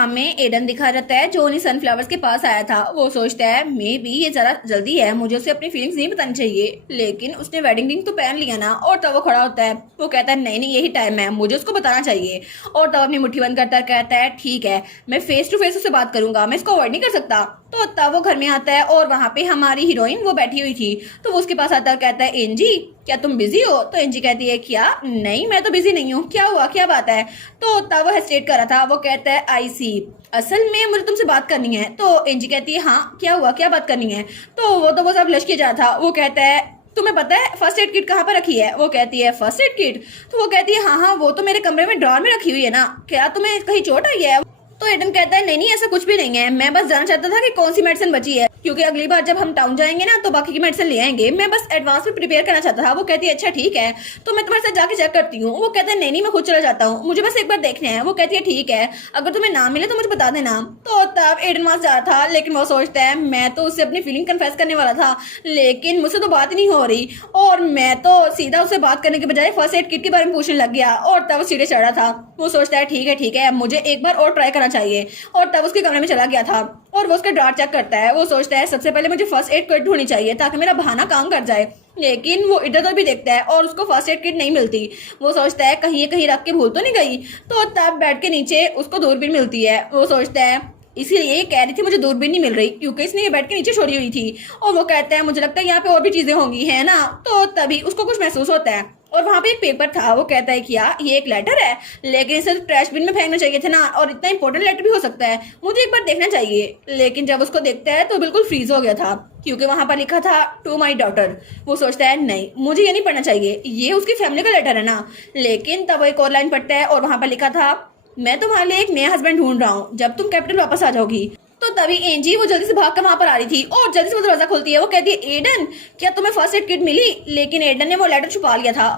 हमें एडन दिखा रहता है जो उन्हीं सनफ्लावर्स के पास आया था। वो सोचता है मे बी ये जरा जल्दी है, मुझे उसे अपनी फीलिंग्स नहीं बतानी चाहिए, लेकिन उसने वेडिंग रिंग तो पहन लिया ना। और तब वो खड़ा होता है, वो कहता है नहीं नहीं यही टाइम है, मुझे उसको बताना चाहिए। और तब अपनी मुट्ठी बंद करता कहता है ठीक है, मैं फेस टू फेस उससे बात करूंगा, मैं इसको अवॉइड नहीं कर सकता। तो तब वो घर में आता है और वहां पे हमारी हीरोइन वो बैठी हुई थी। तो वो उसके पास आता है, कहता है एंजी क्या तुम बिजी हो? तो एंजी कहती है क्या? नहीं मैं तो बिजी नहीं हूँ, क्या हुआ, क्या बात है? तो तब वो हेस्टेट कर रहा था। वो कहता है आई सी, असल में मुझे तुमसे बात करनी है। तो एंजी कहती है हाँ क्या हुआ, क्या बात करनी है? तो वो सब लश के जा था। वो कहता है तुम्हें पता है फर्स्ट एड किट कहाँ पर रखी है? वो कहती है फर्स्ट एड किट? तो वो कहती है हाँ हाँ वो तो मेरे कमरे में ड्रॉर में रखी हुई है ना, क्या तुम्हें कहीं चोट आई है? तो एडन कहता है नहीं नहीं ऐसा कुछ भी नहीं है, मैं बस जानना चाहता था कि कौन सी मेडिसिन बची है, क्योंकि अगली बार जब हम टाउन जाएंगे ना तो बाकी की मेडिसिन ले आएंगे, मैं बस एडवांस में प्रिपेयर करना चाहता था। वो कहती है अच्छा ठीक है, तो मैं तुम्हारे साथ जाके चेक करती हूँ। वो कहता है नहीं नहीं मैं खुद चला जाता हूँ, मुझे बस एक बार देखना है। वो कहती है ठीक है, अगर तुम्हें ना मिले तो मुझे बता देना। तो तब एडन वहां जा रहा था, लेकिन वो सोचता है मैं तो उससे अपनी फीलिंग कन्फेस करने वाला था, लेकिन मुझसे तो बात ही नहीं हो रही, और मैं तो सीधा उससे बात करने के बजाय फर्स्ट एड किट के बारे में पूछने लग गया। और तब वो सीढ़े चढ़ रहा था। वो सोचता है ठीक है मुझे एक बार और ट्राई करना चाहिए। और तब उसके कमरे में चला गया था और वो उसका ड्रॉर चेक करता है। वो सोचता है सबसे पहले मुझे फर्स्ट एड किट ढूंढनी चाहिए ताकि मेरा बहाना काम कर जाए, लेकिन वो इधर उधर भी देखता है और उसको फर्स्ट एड किट नहीं मिलती। वो सोचता है कहीं कहीं रख के भूल तो नहीं गई। तो तब बेड के नीचे उसको दूरबीन मिलती है। वो सोचता है इसीलिए ये कह रही थी मुझे दूरबीन नहीं मिल रही, क्योंकि इसने ये बेड के नीचे छोड़ी हुई थी। और वो कहता है मुझे लगता है यहाँ पे और भी चीजें होंगी है ना। तो तभी उसको कुछ महसूस होता है और वहां पे एक पेपर था। वो कहता है कि यार ये एक लेटर है, लेकिन इसे तो ट्रैश बिन में फेंकना चाहिए था ना, और इतना इंपॉर्टेंट लेटर भी हो सकता है, मुझे एक बार देखना चाहिए। लेकिन जब उसको देखता है तो बिल्कुल फ्रीज हो गया था, क्योंकि वहां पर लिखा था टू माई डॉटर। वो सोचता है नहीं मुझे ये नहीं पढ़ना चाहिए, ये उसकी फैमिली का लेटर है ना। लेकिन तब वो एक और लाइन पढ़ता है और वहां पर लिखा था मैं तुम्हारे लिए एक नया हस्बैंड ढूंढ रहा हूँ जब तुम कैपिटल वापस आ जाओगी। तो तभी एंजी वो जल्दी से भाग कर वहां पर आ रही थी और जल्दी से वो दरवाजा खोलती है। वो कहती है एडन क्या तुम्हें फर्स्ट एड किट मिली? लेकिन एडन ने वो लेटर छुपा लिया था।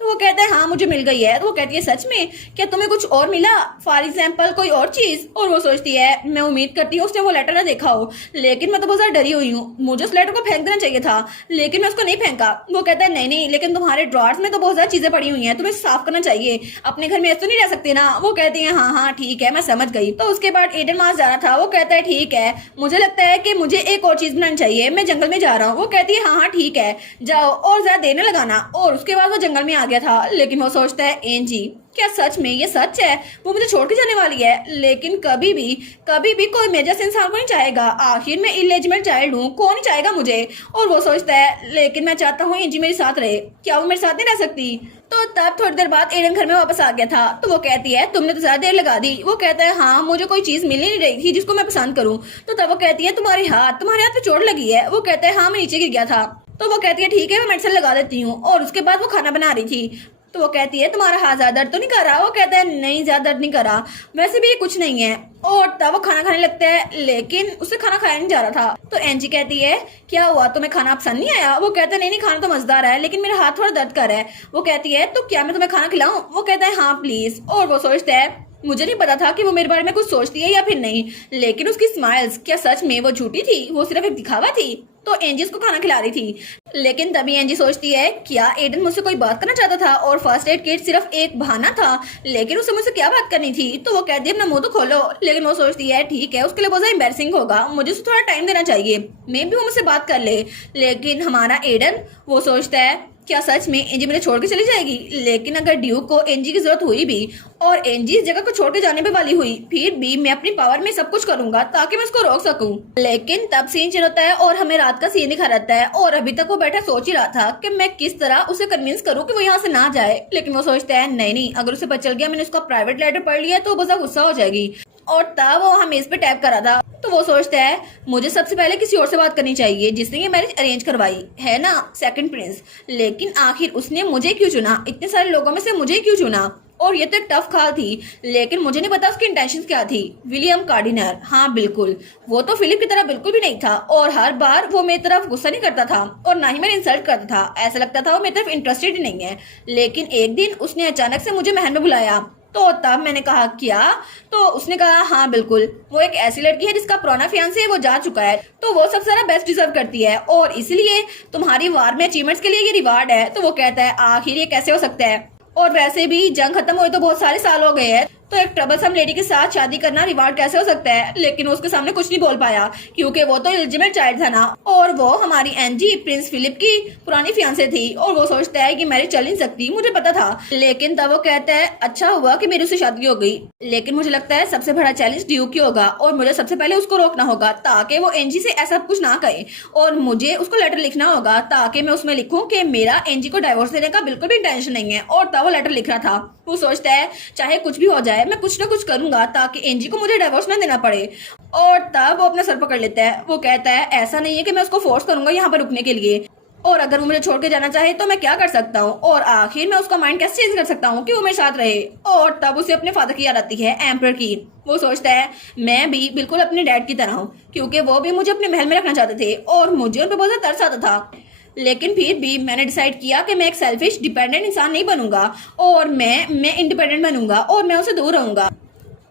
तो वो कहता है हाँ मुझे मिल गई है। तो वो कहती है सच में? क्या तुम्हें कुछ और मिला, फॉर एग्जाम्पल कोई और चीज? और वो सोचती है मैं उम्मीद करती हूँ उसने वो लेटर ना देखा हो, लेकिन मैं तो बहुत ज्यादा डरी हुई हूँ, मुझे उस लेटर को फेंक देना चाहिए था, लेकिन मैं उसको नहीं फेंका। वो कहता है नहीं नहीं लेकिन तुम्हारे ड्रॉर्स में तो बहुत ज्यादा चीजें पड़ी हुई हैं, तुम्हें साफ करना चाहिए, अपने घर में ऐसे तो नहीं रह सकते ना। वो कहती है हाँ हाँ ठीक है मैं समझ गई। तो उसके बाद एडन वहां जा रहा था। वो कहता है ठीक है मुझे लगता है कि मुझे एक और चीज बनानी चाहिए, मैं जंगल में जा रहा हूँ। वो कहती है हाँ हाँ ठीक है जाओ और ज्यादा देर न लगाना। और उसके बाद वो जंगल में आ गया था। लेकिन वो सोचता है एंजी क्या सच में ये सच है, वो मुझे छोड़ के जाने वाली है? लेकिन कभी भी कोई मेजर इंसान को नहीं चाहेगा, आखिर मैं इलिजिबल चाइल्ड हूँ, कौन नहीं चाहेगा मुझे? और वो सोचता है लेकिन मैं चाहता हूँ एंजी मेरे साथ रहे, क्या वो मेरे साथ नहीं रह सकती? तो तब थोड़ी देर बाद एडन घर में वापस आ गया था। तो वो कहती है तुमने तो ज्यादा देर लगा दी। वो कहता है हाँ मुझे कोई चीज मिल नहीं रही थी जिसको मैं पसंद करूँ। तो तब वो कहती है तुम्हारे हाथ पे चोट लगी है? वो कहता है हाँ मैं नीचे गिर गया था। तो वो कहती है ठीक है मैं मेडिसिन लगा देती हूँ। और उसके बाद वो खाना बना रही थी। तो वो कहती है तुम्हारा हाथ ज्यादा दर्द तो नहीं कर रहा? वो कहता है नहीं ज्यादा दर्द नहीं कर रहा, वैसे भी ये कुछ नहीं है। और तब वो खाना खाने लगता है, लेकिन उसे खाना खाया नहीं जा रहा था। तो एंजी कहती है क्या हुआ, तुम्हें खाना पसंद नहीं आया? वो कहता है नहीं नहीं खाना तो मजेदार है, लेकिन मेरा हाथ थोड़ा दर्द कर रहा है। वो कहती है तो क्या मैं तुम्हें खाना खिलाऊं? वो कहता है हाँ प्लीज। और वो सोचता है मुझे नहीं पता था कि वो मेरे बारे में कुछ सोचती है या फिर नहीं, लेकिन उसकी स्माइल्स क्या सच में वो झूठी थी, वो सिर्फ एक दिखावा थी? तो एंजी उसको खाना खिला रही थी। लेकिन तभी एंजी सोचती है क्या एडन मुझसे कोई बात करना चाहता था और फर्स्ट एड किट सिर्फ एक बहाना था, लेकिन उसे मुझसे क्या बात करनी थी? तो वो कहती है अपना मुंह तो खोलो। लेकिन वो सोचती है ठीक है उसके लिए बहुत एम्बैरसिंग होगा, मुझे उसे थोड़ा टाइम देना चाहिए, मे भी वो मुझसे बात कर ले। लेकिन हमारा एडन वो सोचता है क्या सच में एंजी मुझे छोड़ के चली जाएगी? लेकिन अगर ड्यूक को एंजी की जरूरत हुई भी और एंजी इस जगह को छोड़ के जाने पे वाली हुई, फिर भी मैं अपनी पावर में सब कुछ करूंगा ताकि मैं उसको रोक सकूं। लेकिन तब सीन चल होता है और हमें रात का सीन दिखा रहता है और अभी तक वो बैठा सोच ही रहा था कि मैं किस तरह उसे कन्विंस करूं कि वो यहाँ से ना जाए। लेकिन वो सोचता है नहीं नहीं अगर उसे पता चल गया मैंने उसका प्राइवेट लेटर पढ़ लिया तो बहुत गुस्सा हो जाएगी। और तब वो वहाँ मेज पे टैप कर रहा था। तो वो सोचता है मुझे सबसे पहले किसी और से बात करनी चाहिए जिसने ये मैरिज अरेंज करवाई है ना, सेकंड प्रिंस। लेकिन आखिर उसने मुझे क्यों चुना, इतने सारे लोगों में से मुझे क्यों चुना? और ये तो एक टफ कॉल थी, लेकिन मुझे नहीं पता उसकी इंटेंशंस क्या थी। विलियम कार्डिनर, हाँ बिल्कुल, वो तो फिलिप की तरह बिल्कुल भी नहीं था और हर बार वो मेरी तरफ गुस्सा नहीं करता था और ना ही मेरे इंसल्ट करता था, ऐसा लगता था वो मेरी तरफ इंटरेस्टेड ही नहीं है। लेकिन एक दिन उसने अचानक से मुझे महल में बुलाया। तो तब मैंने कहा क्या? तो उसने कहा हाँ बिल्कुल, वो एक ऐसी लड़की है जिसका पुराना फियांसे वो जा चुका है, तो वो सबसे ज्यादा बेस्ट डिजर्व करती है और इसलिए तुम्हारी वार में अचीवमेंट्स के लिए ये रिवार्ड है। तो वो कहता है आखिर ये कैसे हो सकता है, और वैसे भी जंग खत्म हुए तो बहुत सारे साल हो गए हैं, तो एक ट्रबलसम लेडी के साथ शादी करना रिवार्ड कैसे हो सकता है। लेकिन उसके सामने कुछ नहीं बोल पाया क्योंकि वो तो इलिजिबल चाइल्ड था ना, और वो हमारी एंजी प्रिंस फिलिप की पुरानी फियांसे थी और वो सोचता है कि मैरिज चल नहीं सकती, मुझे पता था। लेकिन तब वो कहता है अच्छा हुआ कि मेरी उससे शादी हो गई, लेकिन मुझे लगता है सबसे बड़ा चैलेंज ड्यूक की होगा और मुझे सबसे पहले उसको रोकना होगा ताकि वो एंजी से ऐसा कुछ ना कहे, और मुझे उसको लेटर लिखना होगा ताकि मैं उसमें लिखूं कि मेरा एंजी को डाइवोर्स देने का बिल्कुल भी इंटेंशन नहीं है। और तब वो लेटर लिख रहा था। वो सोचता है चाहे कुछ भी हो जाए मैं कुछ ना कुछ करूंगा ताकि एंजी को मुझे डाइवोर्स ना देना पड़े। और तब वो अपना सर पकड़ लेता है। वो कहता है ऐसा नहीं है कि मैं उसको फोर्स करूंगा यहाँ पर रुकने के लिए, और अगर वो मुझे छोड़ के जाना चाहे तो मैं क्या कर सकता हूँ, और आखिर मैं उसका माइंड कैसे चेंज कर सकता हूँ कि वो मेरे साथ रहे। और तब उसे अपने फादर की याद आती है, एम्पर की। वो सोचता है मैं भी बिल्कुल अपने डैड की तरह हूँ क्योंकि वो भी मुझे अपने महल में रखना चाहते थे और मुझे उन पर बहुत ज्यादा तरस आता था। लेकिन फिर भी मैंने डिसाइड किया कि मैं एक सेल्फिश डिपेंडेंट इंसान नहीं बनूंगा और मैं इंडिपेंडेंट बनूंगा और मैं उसे दूर रहूंगा।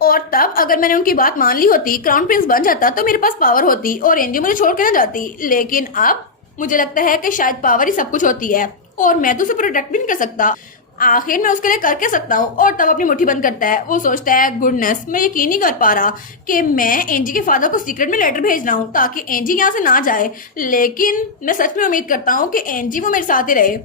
और तब अगर मैंने उनकी बात मान ली होती, क्राउन प्रिंस बन जाता, तो मेरे पास पावर होती और एंजी मुझे छोड़ के ना जाती। लेकिन अब मुझे लगता है कि शायद पावर ही सब कुछ होती है और मैं तो उसे प्रोटेक्ट भी नहीं कर सकता। आखिर मैं उसके लिए कर क्या सकता हूँ। और तब अपनी मुट्ठी बंद करता है। वो सोचता है गुडनेस, मैं यकीन नहीं कर पा रहा कि मैं एंजी के फादर को सीक्रेट में लेटर भेज रहा हूँ ताकि एंजी यहाँ से ना जाए, लेकिन मैं सच में उम्मीद करता हूँ कि एंजी वो मेरे साथ ही रहे।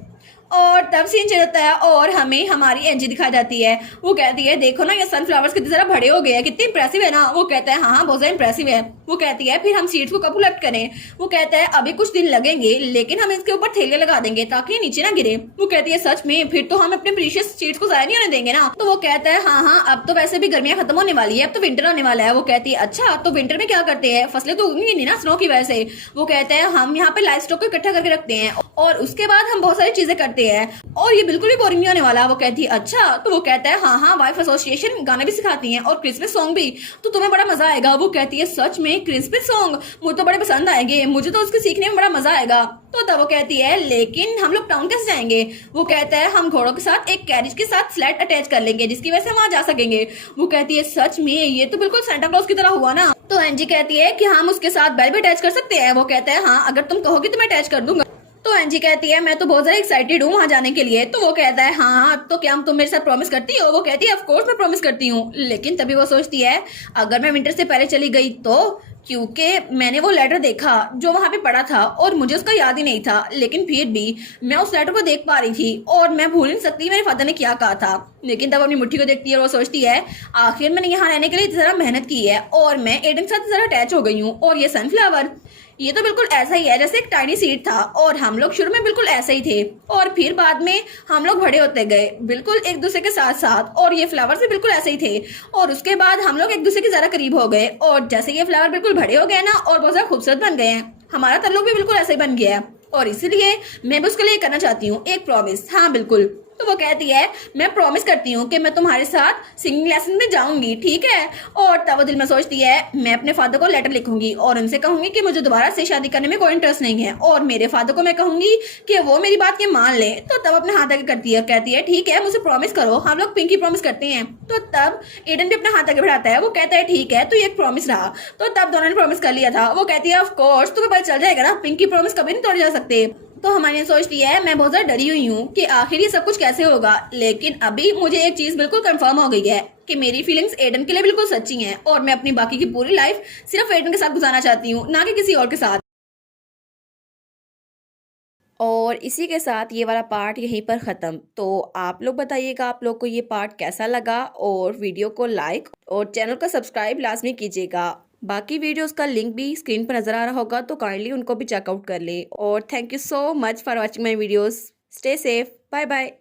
और तब सीन चलता है और हमें हमारी एंजी दिखाई जाती है। वो कहती है देखो ना ये सनफ्लावर्स कितने जरा बड़े हो गए हैं, कितने इंप्रेसिव है ना। वो कहता है हाँ बहुत ज्यादा इंप्रेसिव है। वो कहती है फिर हम सीड्स को कब कलेक्ट करें। वो कहता है अभी कुछ दिन लगेंगे लेकिन हम इसके ऊपर थैले लगा देंगे ताकि ये नीचे ना गिरे। वो कहती है सच में, फिर तो हम अपने प्रीशियस सीड्स को जाया नहीं होने देंगे ना। तो वो कहता है हाँ अब तो वैसे भी गर्मियां खत्म होने वाली है, अब तो विंटर आने वाला है। वो कहती है अच्छा तो विंटर में क्या करते हैं, फसलें तो उगनी नहीं ना स्नो की वजह से। वो कहता है हम यहाँ पे लाइफ स्टॉक को इकट्ठा करके रखते हैं और उसके बाद हम बहुत सारी चीजें करते हैं और ये बिल्कुल भी बोरिंग नहीं होने वाला। वो कहती है अच्छा, तो वो कहता है हाँ वाइफ एसोसिएशन गाना भी सिखाती हैं और क्रिसमस सॉन्ग भी, तो तुम्हें बड़ा मजा आएगा। वो कहती है सच में क्रिसमस सॉन्ग मुझे तो बड़े पसंद आएंगे, मुझे तो उसके सीखने में बड़ा मजा आएगा। तो तब वो कहती है लेकिन हम लोग टाउन कैसे जाएंगे। वो कहता है हम घोड़ों के साथ एक कैरिज के साथ स्लेड अटैच कर लेंगे जिसकी वजह से वहां जा सकेंगे। वो कहती है सच में, ये तो बिल्कुल सेंटा क्लॉज की तरह हुआ ना। तो एंजी कहती है कि हम उसके साथ बेल भी अटैच कर सकते हैं। वो कहता है हाँ अगर तुम कहोगी तो मैं अटैच कर दूंगा। तो एंजी कहती है मैं तो बहुत ज्यादा एक्साइटेड हूँ वहां जाने के लिए। तो वो कहता है हाँ तो क्या तुम मेरे साथ प्रॉमिस करती हो। वो कहती है ऑफ कोर्स मैं प्रॉमिस करती हूँ। लेकिन तभी वो सोचती है अगर मैं विंटर से पहले चली गई तो, क्योंकि मैंने वो लेटर देखा जो वहां पे पड़ा था और मुझे उसका याद ही नहीं था, लेकिन फिर भी मैं उस लेटर को देख पा रही थी और मैं भूल नहीं सकती मेरे फादर ने क्या कहा था। लेकिन तब अपनी मुट्ठी को देखती है और वो सोचती है आखिर मैंने यहाँ रहने के लिए इतनी ज्यादा मेहनत की है और मैं एडन के साथ जरा अटैच हो गई हूँ, और ये सनफ्लावर ये तो बिल्कुल ऐसा ही है जैसे एक टाइनी सीड था और हम लोग शुरू में बिल्कुल ऐसे ही थे और फिर बाद में हम लोग बड़े होते गए बिल्कुल एक दूसरे के साथ साथ, और ये फ्लावर्स भी बिल्कुल ऐसे ही थे और उसके बाद हम लोग एक दूसरे के ज्यादा करीब हो गए और जैसे ये फ्लावर बिल्कुल बड़े हो गए ना और बहुत ज्यादा खूबसूरत बन गए हैं, हमारा ताल्लुक भी बिल्कुल ऐसे ही बन गया है और इसीलिए मैं भी उसके लिए करना चाहती हूँ एक प्रॉमिस। हाँ बिल्कुल। तो वो कहती है मैं प्रॉमिस करती हूँ कि मैं तुम्हारे साथ सिंगिंग लेसन में जाऊंगी, ठीक है। और तब वो दिल में सोचती है मैं अपने फादर को लेटर लिखूंगी और उनसे कहूंगी कि मुझे दोबारा से शादी करने में कोई इंटरेस्ट नहीं है, और मेरे फादर को मैं कहूंगी कि वो मेरी बात के मान ले। तो तब अपने हाथ आगे करती है, कहती है ठीक है मुझे प्रॉमिस करो, हम लोग पिंकी प्रॉमिस करते हैं। तो तब एडन भी अपना हाथ आगे बढ़ाता है। वो कहता है ठीक है तो ये एक प्रॉमिस रहा। तो तब दोनों ने प्रॉमिस कर लिया था। वो कहती है ऑफ कोर्स तुम्हें पता चल जाएगा ना, पिंकी प्रॉमिस कभी नहीं तोड़ जा सकते। तो हमारी सोचती है मैं बहुत ज्यादा डरी हुई हूँ कि आखिर ये सब कुछ कैसे होगा, लेकिन अभी मुझे एक चीज बिल्कुल कंफर्म हो गई है कि मेरी फीलिंग्स एडन के लिए बिल्कुल सच्ची हैं और मैं अपनी बाकी की पूरी लाइफ सिर्फ एडन के साथ गुजारना चाहती हूँ, ना कि किसी और के साथ। और इसी के साथ ये वाला पार्ट यहीं पर ख़त्म। तो आप लोग बताइएगा आप लोग को ये पार्ट कैसा लगा, और वीडियो को लाइक और चैनल को सब्सक्राइब लाजमी कीजिएगा। बाकी वीडियोस का लिंक भी स्क्रीन पर नज़र आ रहा होगा तो काइंडली उनको भी चेकआउट कर लें। और thank you so much for watching my videos. Stay safe, bye bye.